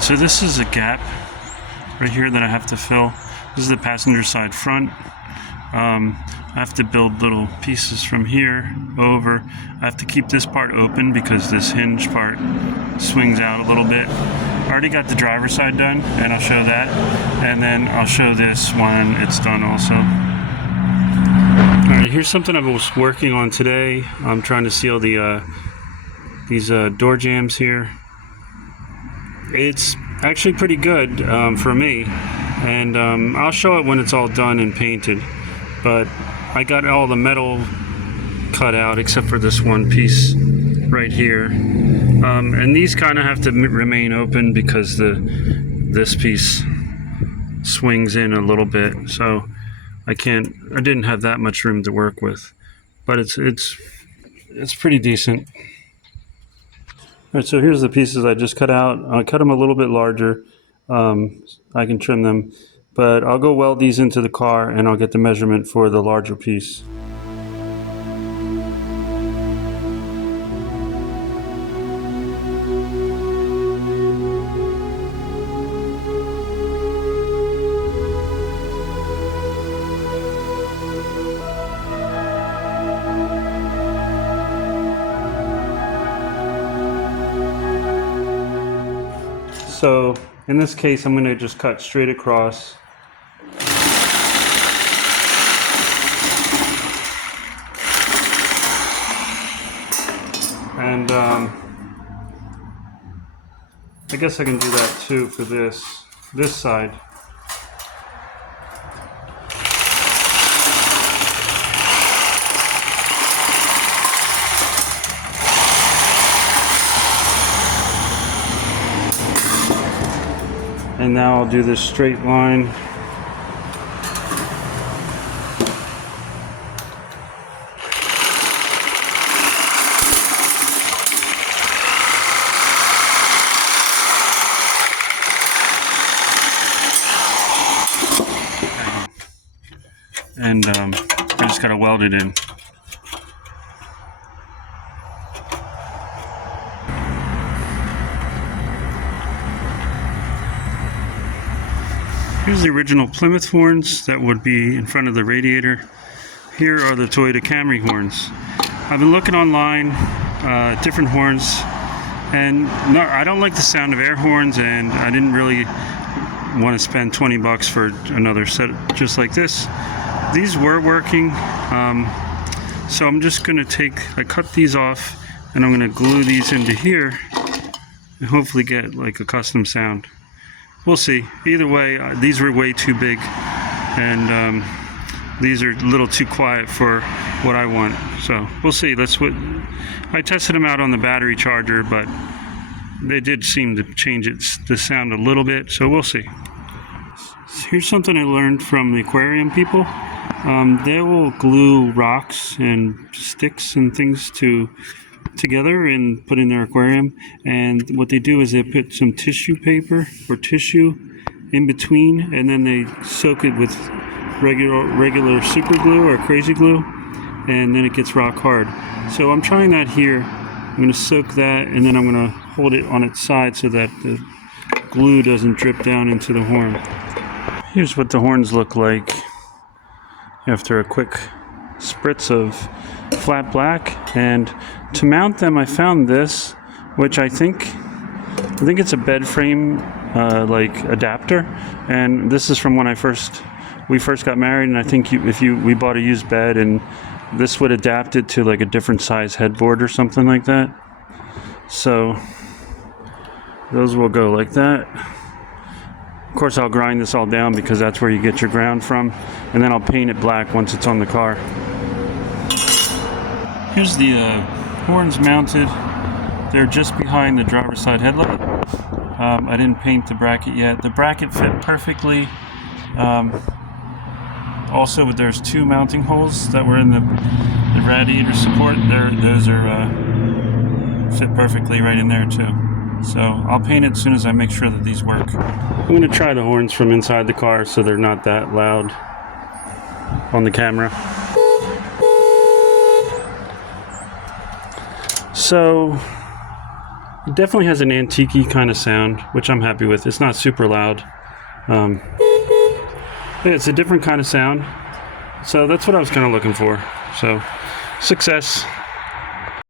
So this is a gap right here that I have to fill. This is the passenger side front. I have to build little pieces from here over. I have to keep this part open because this hinge part swings out a little bit. I already got the driver's side done, and I'll show that. And then I'll show this when it's done also. Alright, here's something I was working on today. I'm trying to seal these door jambs here. It's actually pretty good for me, and I'll show it when it's all done and painted. But I got all the metal cut out except for this one piece right here, and these kind of have to remain open because this piece swings in a little bit, so I didn't have that much room to work with, but it's pretty decent. All right, so here's the pieces I just cut out. I cut them a little bit larger. I can trim them, but I'll go weld these into the car and I'll get the measurement for the larger piece. So in this case, I'm going to just cut straight across. And I guess I can do that too for this side. And now I'll do this straight line. And I just gotta weld it in. Here's the original Plymouth horns that would be in front of the radiator. Here are the Toyota Camry horns. I've been looking online, different horns, and no, I don't like the sound of air horns, and I didn't really want to spend 20 bucks for another set just like this. These were working, so I'm just going to I cut these off, and I'm going to glue these into here, and hopefully get like a custom sound. We'll see. Either way, these were way too big, and these are a little too quiet for what I want. So we'll see. I tested them out on the battery charger, but they did seem to change the sound a little bit. So we'll see. Here's something I learned from the aquarium people. They will glue rocks and sticks and things together and put in their aquarium, and what they do is they put some tissue paper or tissue in between, and then they soak it with regular super glue or crazy glue, and then it gets rock hard. So I'm trying that here. I'm going to soak that, and then I'm going to hold it on its side so that the glue doesn't drip down into the horn. Here's what the horns look like after a quick spritz of flat black. And to mount them, I found this, which I think it's a bed frame like adapter, and this is from when we first got married, and I think we bought a used bed, and this would adapt it to like a different size headboard or something like that. So those will go like that. Of course, I'll grind this all down because that's where you get your ground from, and then I'll paint it black once it's on the car. Here's the horns mounted. They're just behind the driver's side headlight. I didn't paint the bracket yet. The bracket fit perfectly. Also, there's two mounting holes that were in the radiator support. Those are fit perfectly right in there too. So I'll paint it as soon as I make sure that these work. I'm going to try the horns from inside the car so they're not that loud on the camera. So It definitely has an antique-y kind of sound, which I'm happy with. It's not super loud. Yeah, it's a different kind of sound. So that's what I was kind of looking for. So, success.